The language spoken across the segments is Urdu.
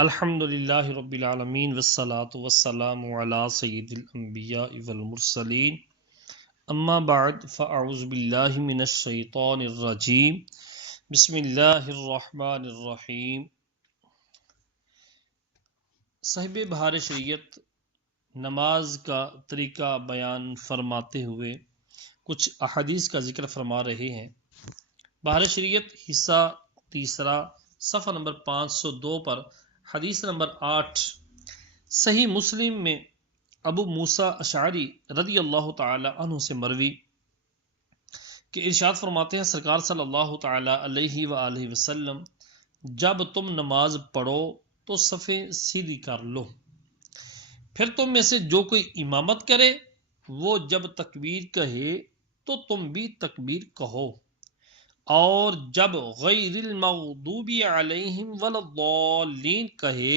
الحمدللہ رب العالمین والصلاة والسلام علی سید الانبیاء والمرسلین اما بعد فاعوذ باللہ من الشیطان الرجیم بسم اللہ الرحمن الرحیم۔ صاحب بہار شریعت نماز کا طریقہ بیان فرماتے ہوئے کچھ احادیث کا ذکر فرما رہے ہیں۔ بہار شریعت حصہ تیسرا صفحہ نمبر 502 پر حدیث نمبر 8 صحیح مسلم میں ابو موسیٰ اشعری رضی اللہ تعالی عنہ سے مروی کہ ارشاد فرماتے ہیں سرکار صلی اللہ تعالی علیہ وآلہ وسلم، جب تم نماز پڑھو تو صفیں سیدھی کر لو، پھر تم میں سے جو کوئی امامت کرے وہ جب تکبیر کہے تو تم بھی تکبیر کہو، اور جب غیر المغضوب علیہم ولا الضالین کہے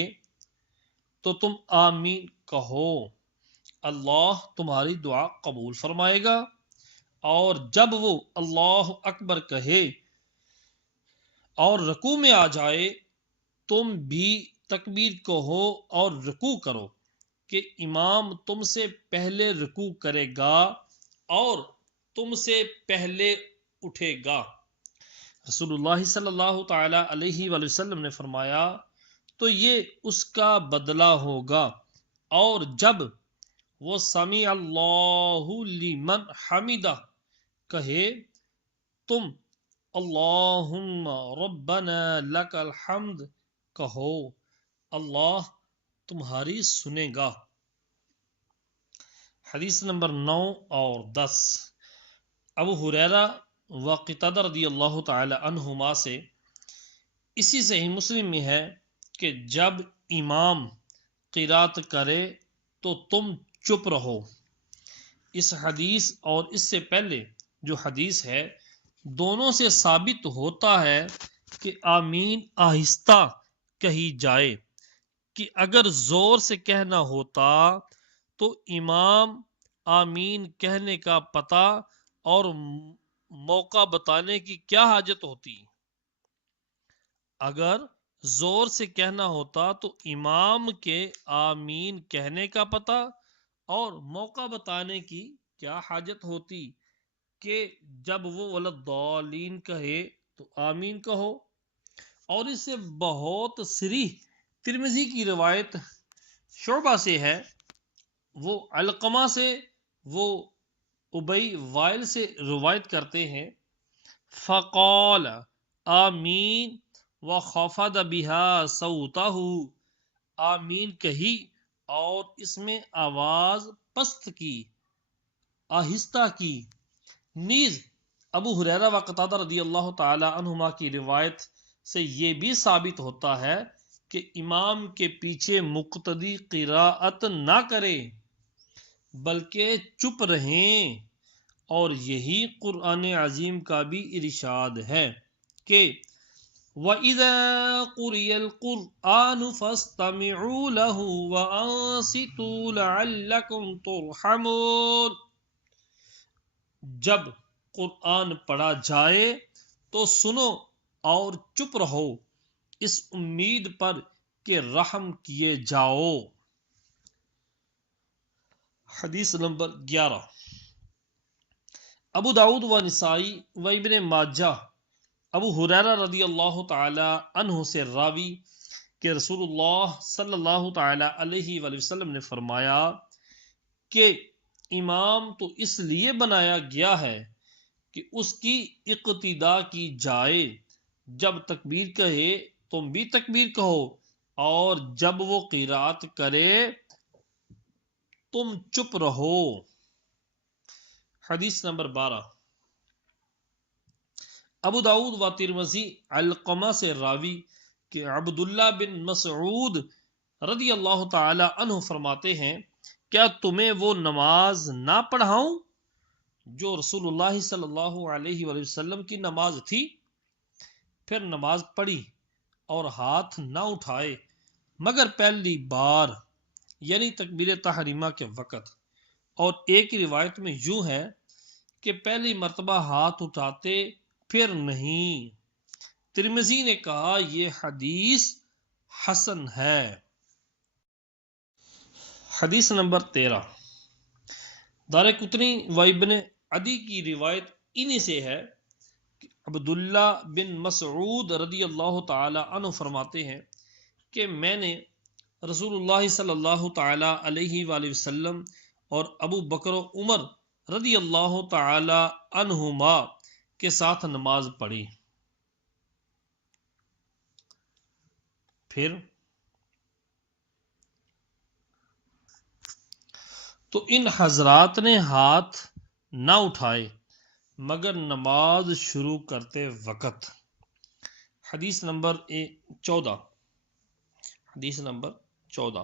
تو تم آمین کہو، اللہ تمہاری دعا قبول فرمائے گا۔ اور جب وہ اللہ اکبر کہے اور رکوع میں آ جائے تم بھی تکبیر کہو اور رکوع کرو کہ امام تم سے پہلے رکوع کرے گا اور تم سے پہلے اٹھے گا۔ رسول اللہ صلی اللہ تعالی علیہ وآلہ وسلم نے فرمایا تو یہ اس کا بدلہ ہوگا، اور جب وہ سمیع اللہ لمن حمدہ کہے تم اللہم ربنا لک الحمد کہو، اللہ تمہاری سنے گا۔ حدیث نمبر 9 اور 10 ابو ہریرہ و قتادہ رضی اللہ تعالی عنہما سے اسی صحیح مسلم میں ہے کہ جب امام قرات کرے تو تم چپ رہو۔ اس حدیث اور اس سے پہلے جو حدیث ہے دونوں سے ثابت ہوتا ہے کہ آمین آہستہ کہی جائے، کہ اگر زور سے کہنا ہوتا تو امام آمین کہنے کا پتہ اور موقع بتانے کی کیا حاجت ہوتی؟ اگر زور سے کہنا ہوتا تو امام کے آمین کہنے کا پتہ اور موقع بتانے کی کیا حاجت ہوتی کہ جب وہ ولدالین کہے تو آمین کہو۔ اور اس سے بہت صریح ترمذی کی روایت شعبہ سے ہے، وہ علقمہ سے وہ ابی وائل سے روایت کرتے ہیں، فقال آمین وخفض بها صوتہ، آمین کہی اور اس میں آواز پست کی، آہستہ کی۔ نیز ابو ہریرہ و قتادہ رضی اللہ تعالی عنہما کی روایت سے یہ بھی ثابت ہوتا ہے کہ امام کے پیچھے مقتدی قراءت نہ کرے بلکہ چپ رہیں، اور یہی قرآن عظیم کا بھی ارشاد ہے کہ وَإِذَا قُرِئَ الْقُرْآنُ فَاسْتَمِعُوا لَهُ وَأَنصِتُوا لَعَلَّكُمْ تُرْحَمُونَ۔ جب قرآن پڑھا جائے تو سنو اور چپ رہو اس امید پر کہ رحم کیے جاؤ۔ حدیث نمبر 11 ابو داؤد و نسائی و ابن ماجہ ابو ہریرہ رضی اللہ تعالی عنہ سے راوی کہ رسول اللہ صلی اللہ تعالی علیہ وآلہ وسلم نے فرمایا کہ امام تو اس لیے بنایا گیا ہے کہ اس کی اقتداء کی جائے، جب تکبیر کہے تم بھی تکبیر کہو، اور جب وہ قرات کرے تم چپ رہو۔ حدیث نمبر 12 ابو داؤد و ترمذی علقمہ سے راوی کہ عبداللہ بن مسعود رضی اللہ تعالی عنہ فرماتے ہیں کیا تمہیں وہ نماز نہ پڑھاؤں جو رسول اللہ صلی اللہ علیہ وآلہ وسلم کی نماز تھی؟ پھر نماز پڑھی اور ہاتھ نہ اٹھائے مگر پہلی بار، یعنی تکبیر تحریمہ کے وقت، اور ایک روایت میں یوں ہے کہ پہلی مرتبہ ہاتھ اٹھاتے پھر نہیں۔ ترمذی نے کہا یہ حدیث حسن ہے۔ حدیث نمبر 13 دارقطنی و ابن عدی کی روایت انہی سے ہے کہ عبداللہ بن مسعود رضی اللہ تعالی عنہ فرماتے ہیں کہ میں نے رسول اللہ صلی اللہ تعالی علیہ وآلہ وسلم اور ابو بکر و عمر رضی اللہ تعالی عنہما کے ساتھ نماز پڑھی۔ پھر تو ان حضرات نے ہاتھ نہ اٹھائے مگر نماز شروع کرتے وقت۔ حدیث نمبر 14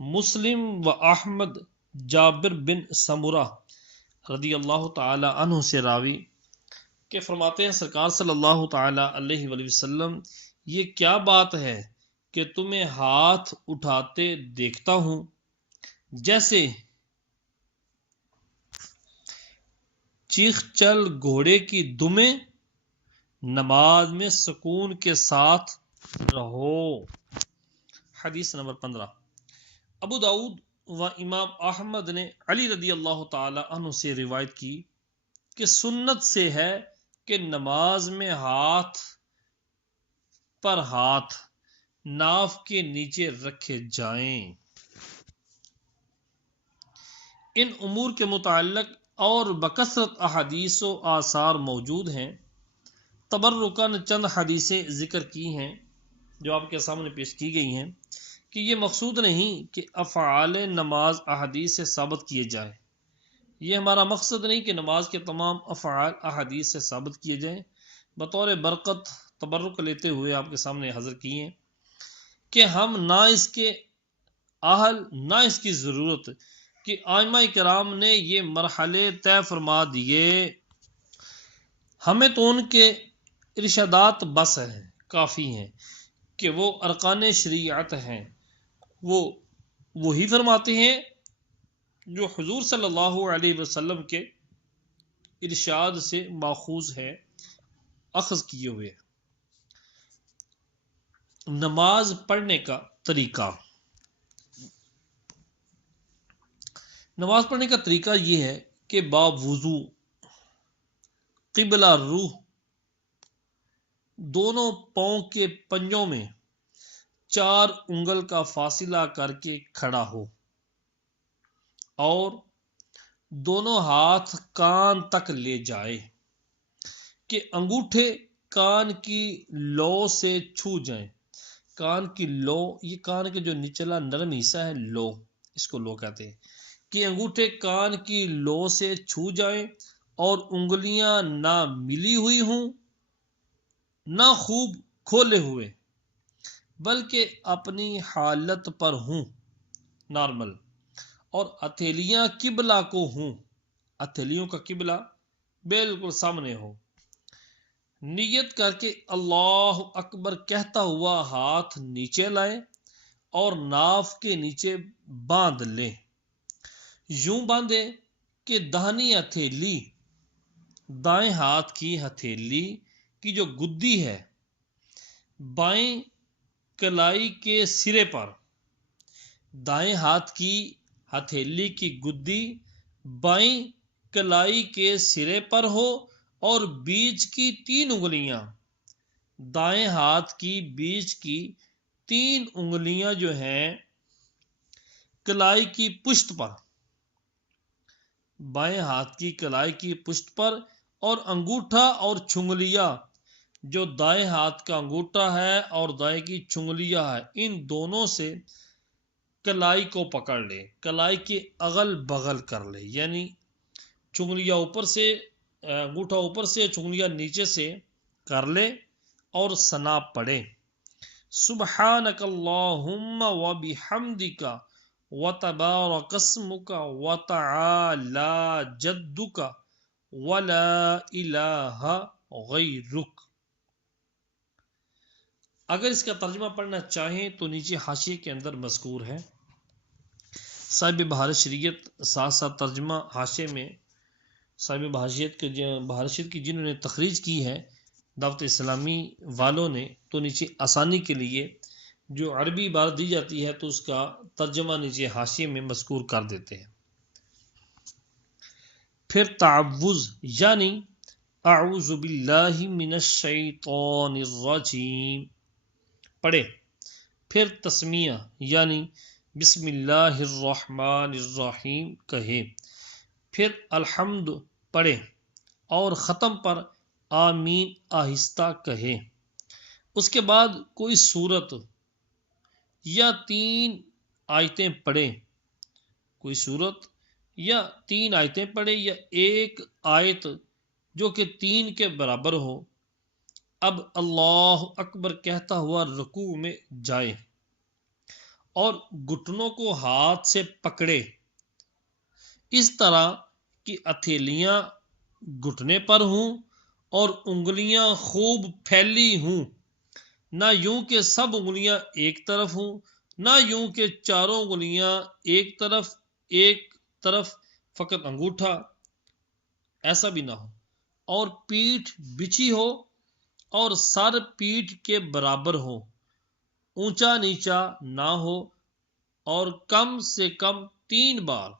مسلم و احمد جابر بن سمرہ رضی اللہ تعالی عنہ سے راوی کہ فرماتے ہیں سرکار صلی اللہ تعالی علیہ وآلہ وسلم یہ کیا بات ہے کہ تمہیں ہاتھ اٹھاتے دیکھتا ہوں جیسے چیخ چل گھوڑے کی دمیں، نماز میں سکون کے ساتھ رہو۔ حدیث نمبر 15 ابو داؤد و امام احمد نے علی رضی اللہ تعالی عنہ سے روایت کی کہ سنت سے ہے کہ نماز میں ہاتھ پر ہاتھ ناف کے نیچے رکھے جائیں۔ ان امور کے متعلق اور بکثرت احادیث و آثار موجود ہیں۔ تبرکاً چند حدیثیں ذکر کی ہیں جو آپ کے سامنے پیش کی گئی ہیں کہ یہ مقصود نہیں کہ افعال نماز احادیث سے ثابت کیے جائیں۔ یہ ہمارا مقصد نہیں کہ نماز کے تمام افعال احادیث سے ثابت کیے جائیں۔ بطور برکت تبرک لیتے ہوئے آپ کے سامنے حاضر کیے ہیں کہ ہم نہ اس کے اہل نہ اس کی ضرورت کہ ائمہ کرام نے یہ مرحلے طے فرما دیے، ہمیں تو ان کے ارشادات بس ہیں، کافی ہیں کہ وہ ارکان شریعت ہیں، وہ وہی فرماتے ہیں جو حضور صلی اللہ علیہ وسلم کے ارشاد سے ماخوذ ہے، اخذ کیے ہوئے۔ نماز پڑھنے کا طریقہ، نماز پڑھنے کا طریقہ یہ ہے کہ باوضو قبلہ روح دونوں پاؤں کے پنجوں میں 4 انگل کا فاصلہ کر کے کھڑا ہو اور دونوں ہاتھ کان تک لے جائے کہ انگوٹھے کان کی لو سے چھو جائیں۔ کان کی لو، یہ کان کے جو نچلا نرم حصہ ہے، لو، اس کو لو کہتے ہیں، کہ انگوٹھے کان کی لو سے چھو جائیں اور انگلیاں نہ ملی ہوئی ہوں نہ خوب کھولے ہوئے بلکہ اپنی حالت پر ہوں، نارمل، اور ہتھیلیاں قبلہ کو ہوں، ہتھیلیوں کا قبلہ بالکل سامنے ہو۔ نیت کر کے اللہ اکبر کہتا ہوا ہاتھ نیچے لائیں اور ناف کے نیچے باندھ لیں، یوں باندھے کہ داہنی ہتھیلی دائیں ہاتھ کی ہتھیلی کی جو گدی ہے بائیں کلائی کے سرے پر، دائیں ہاتھ کی ہتھیلی کی گدی بائیں کلائی کے سرے پر ہو اور بیچ کی 3 انگلیاں، دائیں ہاتھ کی بیچ کی 3 انگلیاں جو ہیں کلائی کی پشت پر، بائیں ہاتھ کی کلائی کی پشت پر، اور انگوٹھا اور چھنگلیاں جو دائیں ہاتھ کا انگوٹھا ہے اور دائیں کی چھنگلیاں ہے، ان دونوں سے کلائی کو پکڑ لے، کلائی کے اغل بغل کر لے، یعنی چنگلیاں اوپر سے، انگوٹھا اوپر سے، چنگلیاں نیچے سے کر لے اور ثنا پڑھے، سبحانک اللہم و بحمدک وتبارک اسمک وتعالی جدک ولا الہ غیرک۔ اگر اس کا ترجمہ پڑھنا چاہیں تو نیچے حاشیے کے اندر مذکور ہے۔ صاحب بہار شریعت ساتھ ساتھ ترجمہ حاشیے میں صاحب بہار شریعت کی جنہوں نے تخریج کی ہے دعوت اسلامی والوں نے، تو نیچے آسانی کے لیے جو عربی عبارت دی جاتی ہے تو اس کا ترجمہ نیچے حاشیے میں مذکور کر دیتے ہیں۔ پھر تعوذ یعنی اعوذ باللہ من الشیطان الرجیم پڑھے۔ پھر تسمیہ یعنی بسم اللہ الرحمن الرحیم کہے۔ پھر الحمد پڑھے اور ختم پر آمین آہستہ کہے۔ اس کے بعد کوئی سورت یا 3 آیتیں پڑھے، کوئی سورت یا 3 آیتیں پڑھے یا ایک آیت جو کہ 3 کے برابر ہو۔ اب اللہ اکبر کہتا ہوا رکوع میں جائے اور گھٹنوں کو ہاتھ سے پکڑے، اس طرح کہ ہتھیلیاں گھٹنے پر ہوں اور انگلیاں خوب پھیلی ہوں، نہ یوں کہ سب انگلیاں ایک طرف ہوں، نہ یوں کہ چاروں انگلیاں ایک طرف فقط انگوٹھا، ایسا بھی نہ ہو، اور پیٹھ بچھی ہو اور سر پیٹھ کے برابر ہو، اونچا نیچا نہ ہو، اور کم سے کم 3 بار،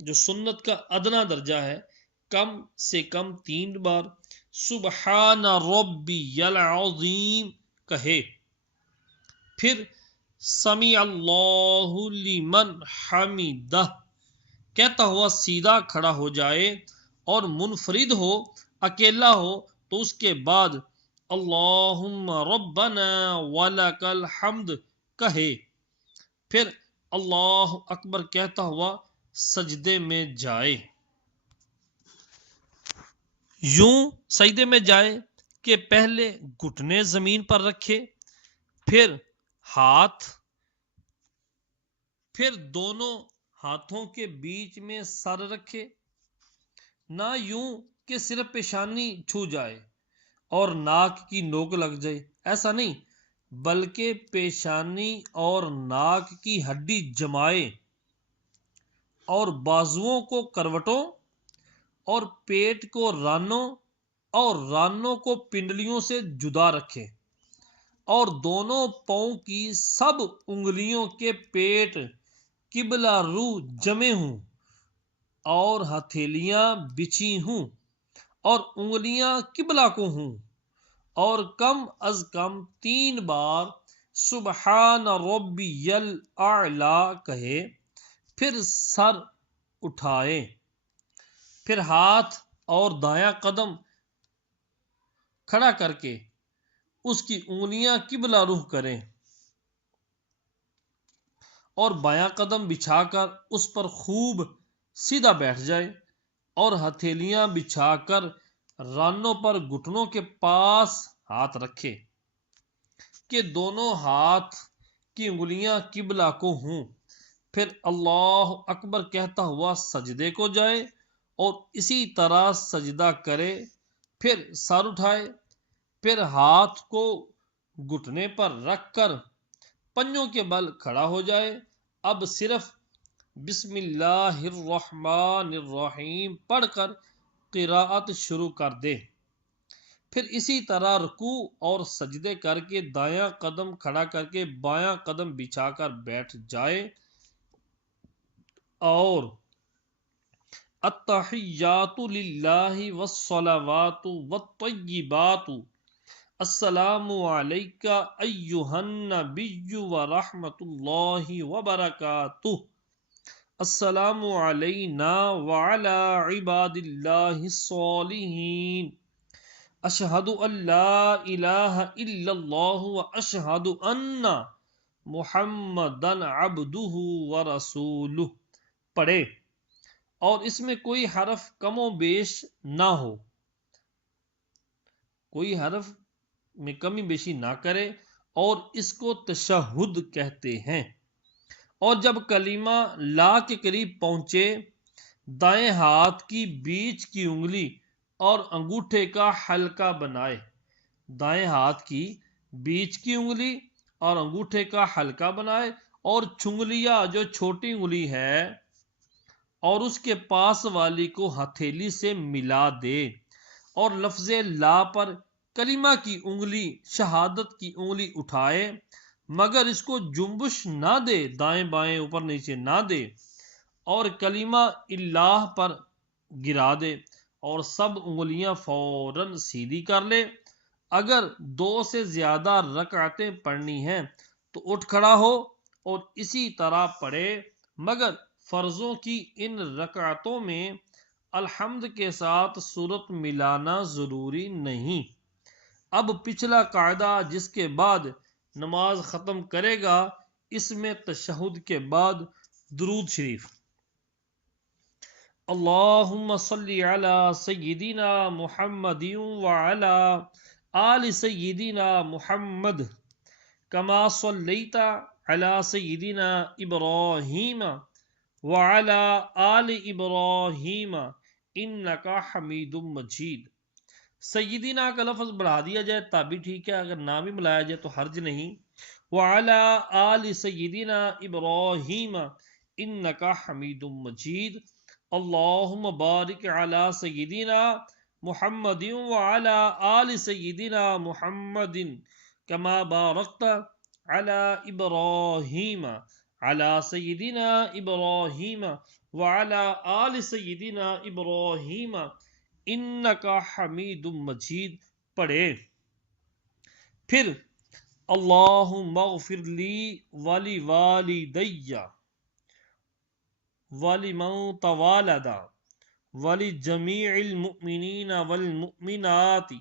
جو سنت کا ادنا درجہ ہے، کم سے کم 3 بار سبحان ربی العظیم کہے۔ پھر سمیع اللہ لمن حمدہ کہتا ہوا سیدھا کھڑا ہو جائے، اور منفرد ہو، اکیلا ہو تو اس کے بعد اللہم ربنا ولک الحمد کہے۔ پھر اللہ اکبر کہتا ہوا سجدے میں جائے۔ یوں سجدے میں جائے کہ پہلے گھٹنے زمین پر رکھے، پھر دونوں ہاتھوں کے بیچ میں سر رکھے، نہ یوں کہ صرف پیشانی چھو جائے اور ناک کی نوک لگ جائے، ایسا نہیں، بلکہ پیشانی اور ناک کی ہڈی جمائے، اور بازوؤں کو کروٹوں اور پیٹ کو رانوں اور رانوں کو پنڈلیوں سے جدا رکھے، اور دونوں پاؤں کی سب انگلیوں کے پیٹ قبلہ رو جمے ہوں اور ہتھیلیاں بچھی ہوں اور انگلیاں قبلہ کو ہوں، اور کم از کم 3 بار سبحان ربی الاعلی کہے۔ پھر سر اٹھائے، پھر ہاتھ اور دایاں قدم کھڑا کر کے اس کی انگلیاں قبلہ رخ کریں، اور بایاں قدم بچھا کر اس پر خوب سیدھا بیٹھ جائے، اور ہتھیلیاں بچھا کر رانوں پر گھٹنوں کے پاس ہاتھ رکھے کہ دونوں ہاتھ کی انگلیاں قبلہ کو ہوں۔ پھر اللہ اکبر کہتا ہوا سجدے کو جائے اور اسی طرح سجدہ کرے، پھر سر اٹھائے، پھر ہاتھ کو گھٹنے پر رکھ کر پنجوں کے بل کھڑا ہو جائے۔ اب صرف بسم اللہ الرحمن الرحیم پڑھ کر قراءت شروع کر دے، پھر اسی طرح رکوع اور سجدے کر کے دایاں قدم کھڑا کر کے بایاں قدم بچھا کر بیٹھ جائے، اور التحیات للہ والصلوات والطیبات السلام علیک ایہا النبی ورحمۃ اللہ وبرکاتہ، السلام علینا وعلی عباد اللہ الصالحین، اشہد ان لا الہ الا اللہ واشہد ان محمدا عبدہ ورسولہ پڑھے، اور اس میں کوئی حرف کم و بیش نہ ہو، کوئی حرف میں کمی بیشی نہ کرے، اور اس کو تشہد کہتے ہیں۔ اور جب کلمہ لا کے قریب پہنچے، دائیں ہاتھ کی بیچ کی انگلی اور انگوٹھے کا حلقہ بنائے، دائیں ہاتھ کی بیچ کی انگلی اور انگوٹھے کا حلقہ بنائے، اور چنگلیاں جو چھوٹی انگلی ہے اور اس کے پاس والی کو ہتھیلی سے ملا دے، اور لفظ لا پر کلمہ کی انگلی، شہادت کی انگلی اٹھائے، مگر اس کو جنبش نہ دے، دائیں بائیں اوپر نیچے نہ دے، اور کلمہ اللہ پر گرا دے اور سب انگلیاں فوراً سیدھی کر لے۔ اگر 2 سے زیادہ رکعتیں پڑھنی ہیں تو اٹھ کھڑا ہو اور اسی طرح پڑھے، مگر فرضوں کی ان رکعتوں میں الحمد کے ساتھ سورت ملانا ضروری نہیں۔ اب پچھلا قاعدہ جس کے بعد نماز ختم کرے گا، اس میں تشہد کے بعد درود شریف، اللہم صلی علی سیدنا محمد وعلی آل سیدنا محمد کما صلیت علی سیدنا ابراہیم وعلی آل ابراہیم انک حمید مجید۔ سیدنا کا لفظ بڑھا دیا جائے تب بھی ٹھیک ہے، اگر نہ بھی ملایا جائے تو حرج نہیں۔ وعلی آل سیدنا ابراہیم انک حمید مجید۔ اللہم بارک علی سیدنا محمد وعلی آل سیدنا محمد کما بارکت علی ابراہیم علی سیدنا ابراہیم وعلی آل سیدنا ابراہیم انک حمید مجید پڑھے۔ پھر اللہم اغفر لی ولی والدی ولمن تولد ولجمیع المؤمنین والمؤمنات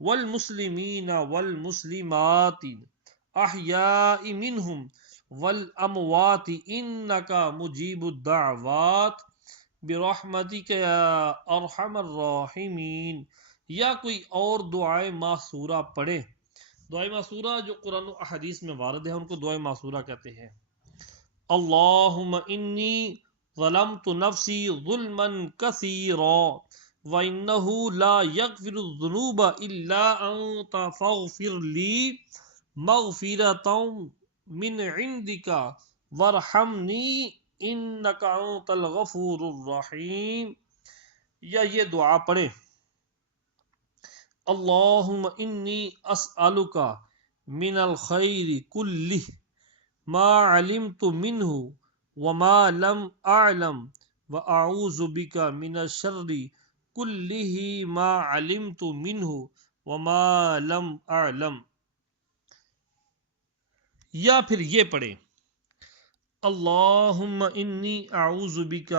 والمسلمین والمسلمات احیاء منہم والاموات انک مجیب الدعوات برحمتک یا ارحم الراحمین۔ یا کوئی اور دعائے معصورہ پڑھے۔ دعائے معصورہ جو قرآن و احادیث میں وارد ہے ان کو دعائے معصورہ کہتے ہیں۔ اللہم انی ظلمت نفسی ظلما کثیرا وانہ لا یغفر الذنوب الا انت فاغفر لی مغفرۃ من عندک وارحمنی انک انت الغفور الرحیم۔ یا یہ دعا پڑھے، اللہم انی اسألک من الخیر کلہ ما علمت منہ وما لم اعلم واعوذ بک من الشر کلہ ما علمت منہ وما لم اعلم۔ یا پھر یہ پڑھے، اللہم انی اعوذ بک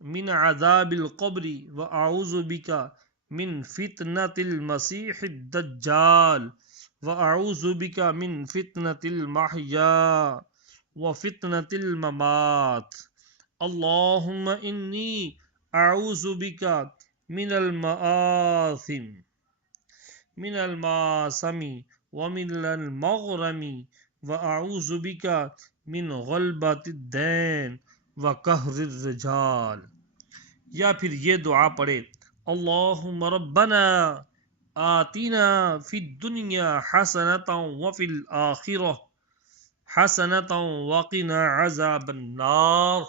من عذاب القبر واعوذ بک من فتنة المسیح الدجال واعوذ بک من فتنة المحیا وفتنة الممات۔ اللہم انی اعوذ بک من المآثم من الماسم ومن المغرم واعوذ بک من غلبۃ الدین وقہر الرجال۔ یا پھر یہ دعا پڑھے، اللہم ربنا آتنا فی الدنیا حسنۃ وفی الآخرہ حسنۃ وقنا عذاب النار۔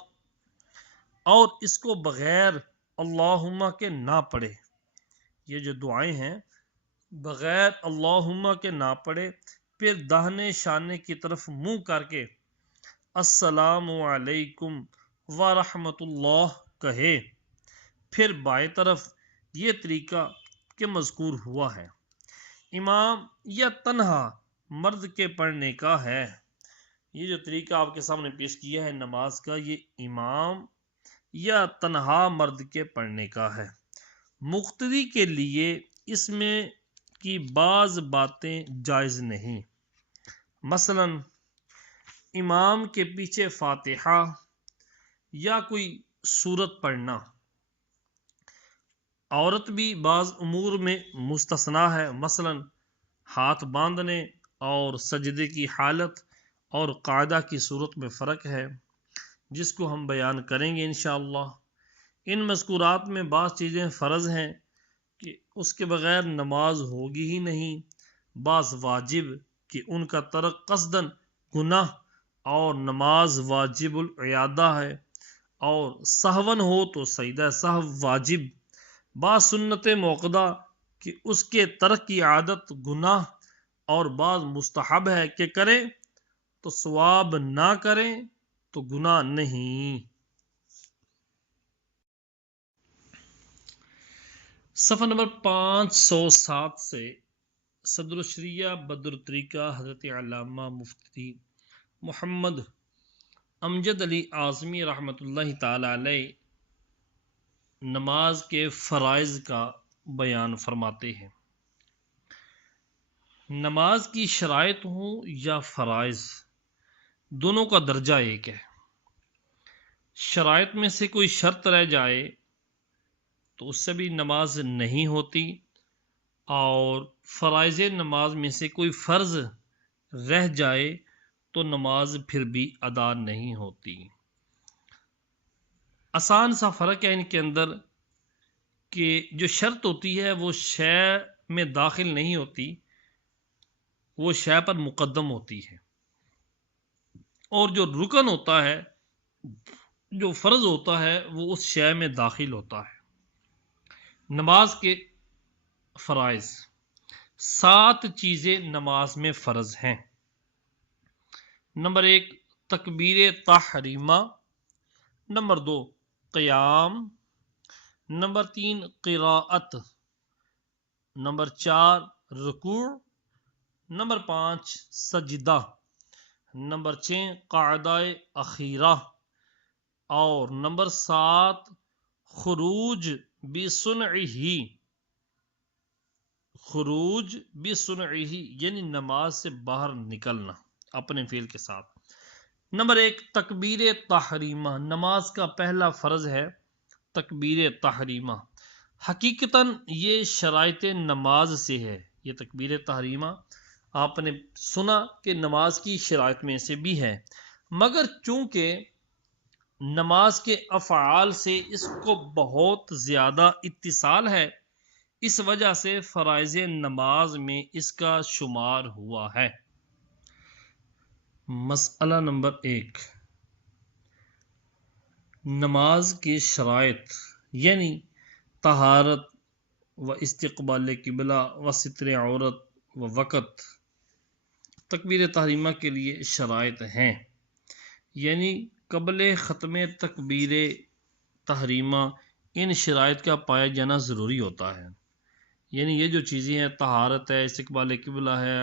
اور اس کو بغیر اللہم کے نہ پڑھے، یہ جو دعائیں ہیں بغیر اللہم کے نہ پڑھے، پھر داہنے شانے کی طرف منہ کر کے السلام علیکم ورحمۃ اللہ کہے۔ پھر بائیں طرف یہ طریقہ کہ مذکور ہوا ہے، امام یا تنہا مرد کے پڑھنے کا ہے۔ یہ جو طریقہ آپ کے سامنے پیش کیا ہے نماز کا، یہ امام یا تنہا مرد کے پڑھنے کا ہے۔ مقتدی کے لیے اس میں کی بعض باتیں جائز نہیں، مثلا امام کے پیچھے فاتحہ یا کوئی سورت پڑھنا۔ عورت بھی بعض امور میں مستثنا ہے، مثلا ہاتھ باندھنے اور سجدے کی حالت اور قاعدہ کی صورت میں فرق ہے، جس کو ہم بیان کریں گے انشاءاللہ۔ ان مذکورات میں بعض چیزیں فرض ہیں کہ اس کے بغیر نماز ہوگی ہی نہیں، بعض واجب کہ ان کا ترک قصدن گناہ اور نماز واجب العیادہ ہے، اور سہون ہو تو سجدہ سہو واجب، بعض سنت موقدہ کہ اس کے ترک کی عادت گناہ، اور بعض مستحب ہے کہ کرے تو ثواب نہ کریں تو گناہ نہیں۔ صفحہ نمبر 507 سے صدر الشریعہ بدر الطریقہ حضرت علامہ مفتی محمد امجد علی اعظمی رحمۃ اللہ تعالی علیہ نماز کے فرائض کا بیان فرماتے ہیں۔ نماز کی شرائط ہوں یا فرائض، دونوں کا درجہ ایک ہے۔ شرائط میں سے کوئی شرط رہ جائے تو اس سے بھی نماز نہیں ہوتی، اور فرائض نماز میں سے کوئی فرض رہ جائے تو نماز پھر بھی ادا نہیں ہوتی۔ آسان سا فرق ہے ان کے اندر کہ جو شرط ہوتی ہے وہ شے میں داخل نہیں ہوتی، وہ شے پر مقدم ہوتی ہے، اور جو رکن ہوتا ہے، جو فرض ہوتا ہے، وہ اس شے میں داخل ہوتا ہے۔ نماز کے فرائض، 7 چیزیں نماز میں فرض ہیں۔ نمبر 1 تکبیر تحریمہ، نمبر 2 قیام، نمبر 3 قراءت، نمبر 4 رکوع، نمبر 5 سجدہ، نمبر 6 قعدہ اخیرہ، اور نمبر 7 خروج بصنعہ یعنی نماز سے باہر نکلنا اپنے فعل کے ساتھ۔ نمبر 1 تکبیر تحریمہ، نماز کا پہلا فرض ہے تکبیر تحریمہ۔ حقیقتاً یہ شرائط نماز سے ہے، یہ تکبیر تحریمہ آپ نے سنا کہ نماز کی شرائط میں سے بھی ہے، مگر چونکہ نماز کے افعال سے اس کو بہت زیادہ اتصال ہے، اس وجہ سے فرائض نماز میں اس کا شمار ہوا ہے۔ مسئلہ نمبر 1، نماز کی شرائط یعنی طہارت و استقبال قبلہ و ستر عورت و وقت تکبیر تحریمہ کے لیے شرائط ہیں، یعنی قبل ختم تکبیر تحریمہ ان شرائط کا پایا جانا ضروری ہوتا ہے۔ یعنی یہ جو چیزیں ہیں، طہارت ہے، استقبال قبلہ ہے،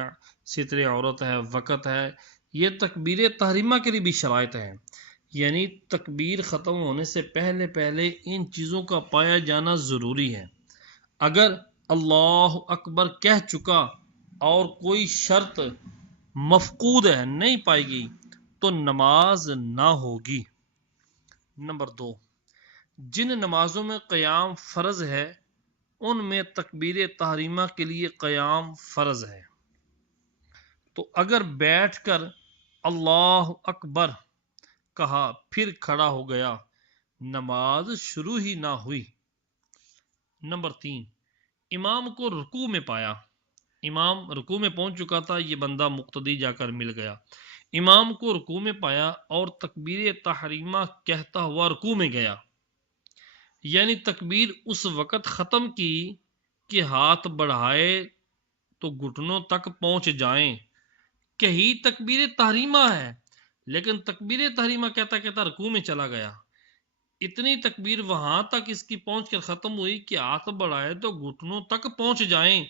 ستر عورت ہے، وقت ہے، یہ تکبیر تحریمہ کے لیے بھی شرائط ہیں، یعنی تکبیر ختم ہونے سے پہلے پہلے ان چیزوں کا پایا جانا ضروری ہے۔ اگر اللہ اکبر کہہ چکا اور کوئی شرط مفقود ہے، نہیں پائے گی، تو نماز نہ ہوگی۔ نمبر 2 جن نمازوں میں قیام فرض ہے ان میں تکبیر تحریمہ کے لیے قیام فرض ہے، تو اگر بیٹھ کر اللہ اکبر کہا پھر کھڑا ہو گیا، نماز شروع ہی نہ ہوئی۔ نمبر 3 امام کو رکوع میں پایا، امام رکوع میں پہنچ چکا تھا، یہ بندہ مقتدی جا کر مل گیا، امام کو رکوع میں پایا اور تکبیر تحریمہ کہتا ہوا رکوع میں گیا، یعنی تکبیر اس وقت ختم کی کہ ہاتھ بڑھائے تو گھٹنوں تک پہنچ جائیں، کہی تکبیر تحریمہ ہے لیکن تکبیر تحریمہ کہتا کہتا رکوع میں چلا گیا، اتنی تکبیر وہاں تک اس کی پہنچ کر ختم ہوئی کہ ہاتھ بڑھائے تو گھٹنوں تک پہنچ جائیں،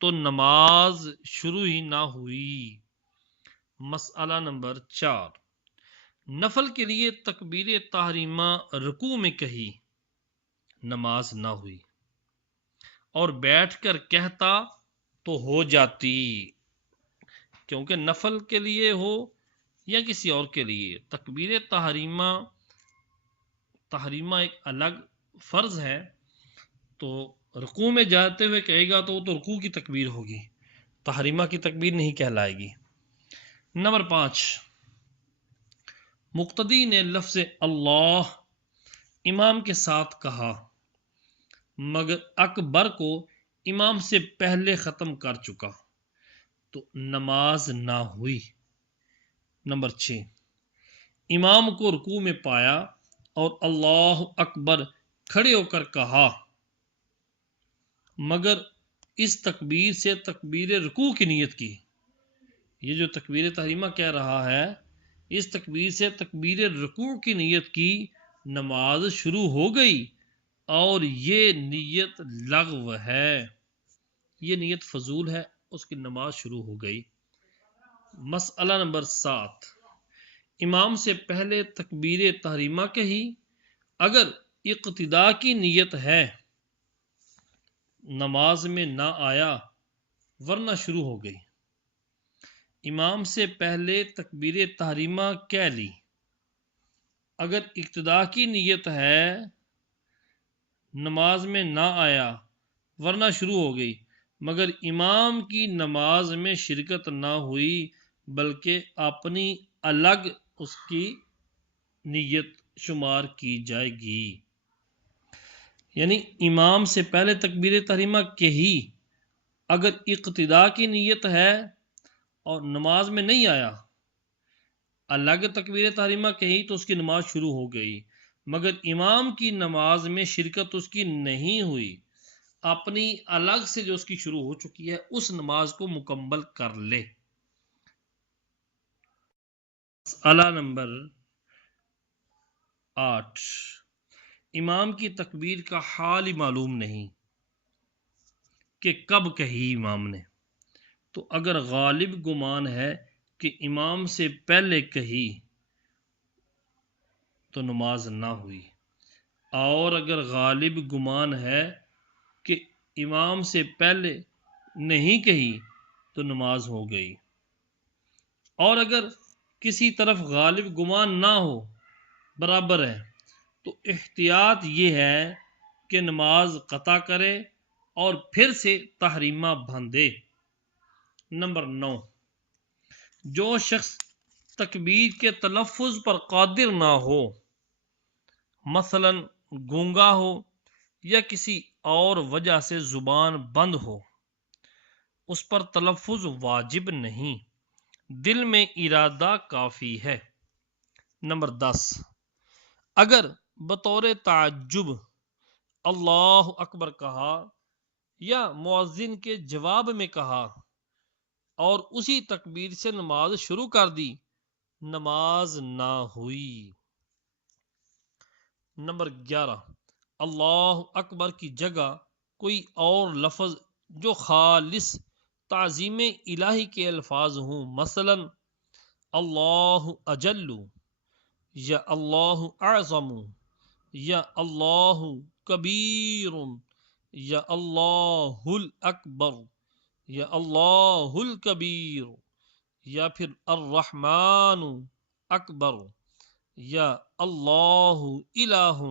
تو نماز شروع ہی نہ ہوئی۔ مسئلہ نمبر 4 نفل کے لیے تکبیر تحریمہ رکوع میں کہی، نماز نہ ہوئی، اور بیٹھ کر کہتا تو ہو جاتی، کیونکہ نفل کے لیے ہو یا کسی اور کے لیے تکبیر تحریمہ ایک الگ فرض ہے، تو رکوع میں جاتے ہوئے کہے گا تو وہ تو رکوع کی تکبیر ہوگی، تحریمہ کی تکبیر نہیں کہلائے گی۔ نمبر 5 مقتدی نے لفظ اللہ امام کے ساتھ کہا مگر اکبر کو امام سے پہلے ختم کر چکا، تو نماز نہ ہوئی۔ نمبر 6 امام کو رکوع میں پایا اور اللہ اکبر کھڑے ہو کر کہا مگر اس تکبیر سے تکبیر رکوع کی نیت کی، یہ جو تکبیر تحریمہ کہہ رہا ہے، اس تکبیر سے تکبیر رکوع کی نیت کی نماز شروع ہو گئی، اور یہ نیت لغو ہے، یہ نیت فضول ہے، اس کی نماز شروع ہو گئی۔ مسئلہ نمبر 7، امام سے پہلے تکبیر تحریمہ کہی، اگر اقتداء کی نیت ہے، نماز میں نہ آیا ورنہ شروع ہو گئی۔ امام سے پہلے تکبیر تحریمہ کہہ لی، اگر اقتداء کی نیت ہے، نماز میں نہ آیا ورنہ شروع ہو گئی، مگر امام کی نماز میں شرکت نہ ہوئی بلکہ اپنی الگ اس کی نیت شمار کی جائے گی۔ یعنی امام سے پہلے تکبیر تحریمہ کہی، اگر اقتداء کی نیت ہے اور نماز میں نہیں آیا، الگ تکبیر تحریمہ کہی تو اس کی نماز شروع ہو گئی، مگر امام کی نماز میں شرکت اس کی نہیں ہوئی، اپنی الگ سے جو اس کی شروع ہو چکی ہے اس نماز کو مکمل کر لے۔ مسئلہ نمبر 8، امام کی تکبیر کا حال ہی معلوم نہیں کہ کب کہی امام نے، تو اگر غالب گمان ہے کہ امام سے پہلے کہی تو نماز نہ ہوئی، اور اگر غالب گمان ہے کہ امام سے پہلے نہیں کہی تو نماز ہو گئی، اور اگر کسی طرف غالب گمان نہ ہو، برابر ہے، تو احتیاط یہ ہے کہ نماز قطع کرے اور پھر سے تحریمہ باندھے۔ نمبر 9، جو شخص تکبیر کے تلفظ پر قادر نہ ہو، مثلا گونگا ہو یا کسی اور وجہ سے زبان بند ہو، اس پر تلفظ واجب نہیں، دل میں ارادہ کافی ہے۔ نمبر 10، اگر بطور تعجب اللہ اکبر کہا یا مؤذن کے جواب میں کہا اور اسی تکبیر سے نماز شروع کر دی، نماز نہ ہوئی۔ نمبر 11، اللہ اکبر کی جگہ کوئی اور لفظ جو خالص تعظیم الہی کے الفاظ ہوں، مثلا اللہ اجل یا اللہ اعظم یا اللہ کبیر یا اللہ الاکبر یا اللہ الکبیر یا پھر الرحمن اکبر یا اللہ الہ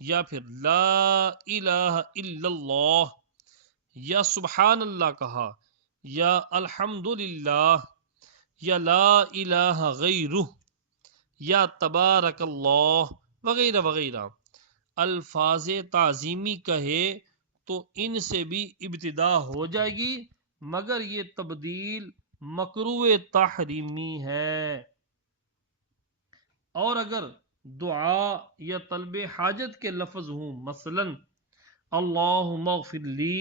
یا پھر لا الہ الا اللہ یا سبحان اللہ کہا یا الحمد للہ یا لا الہ غیرہ یا تبارک اللہ وغیرہ وغیرہ الفاظ تعظیمی کہے تو ان سے بھی ابتدا ہو جائے گی، مگر یہ تبدیل مکروہ تحریمی ہے۔ اور اگر دعا یا طلب حاجت کے لفظ ہوں، مثلا اللہم اغفر لی،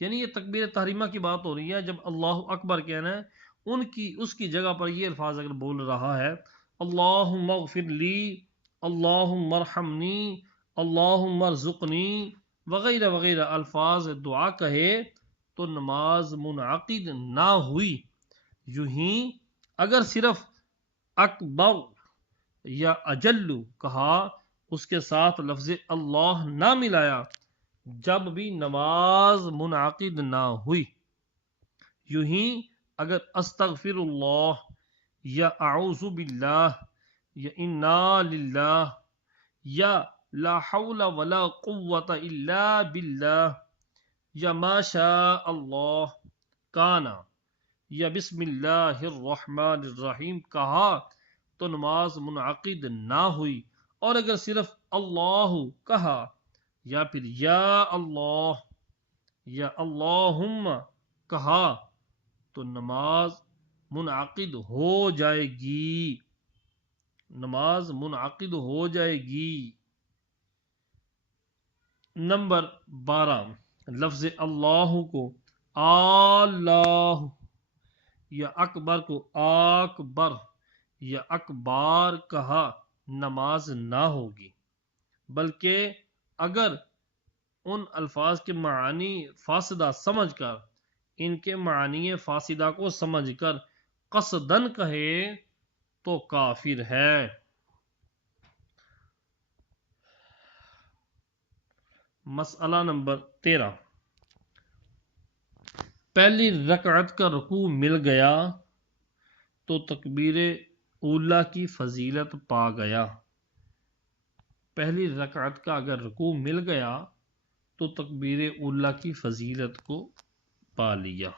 یعنی یہ تکبیر تحریمہ کی بات ہو رہی ہے، جب اللہ اکبر کہنا ہے اس کی جگہ پر یہ الفاظ اگر بول رہا ہے اللہم اغفر لی، اللہم ارحمنی، اللہم ارزقنی وغیرہ وغیرہ الفاظ دعا کہے تو نماز منعقد نہ ہوئی۔ یوں ہی اگر صرف اکبر یا اجل کہا، اس کے ساتھ لفظ اللہ نہ ملایا، جب بھی نماز منعقد نہ ہوئی۔ یوں ہی اگر استغفر اللہ یا اعوذ باللہ یا انا للہ یا لا حول ولا قوة الا باللہ یا ما شاء اللہ کانا یا بسم اللہ الرحمن الرحیم کہا تو نماز منعقد نہ ہوئی، اور اگر صرف اللہ کہا یا پھر یا اللہ یا اللہم کہا تو نماز منعقد ہو جائے گی، نماز منعقد ہو جائے گی۔ نمبر 12، لفظ اللہ کو اللہ یا اکبر کو آکبر یا اکبار کہا نماز نہ ہوگی، بلکہ اگر ان الفاظ کے معنی فاسدہ سمجھ کر ان کے معنی فاسدہ کو سمجھ کر قصدن کہے تو کافر ہے۔ مسئلہ نمبر 13، پہلی رکعت کا رکوع مل گیا تو تکبیر اولیٰ کی فضیلت پا گیا۔ پہلی رکعت کا اگر رکوع مل گیا تو تکبیر اولیٰ کی فضیلت کو پا لیا۔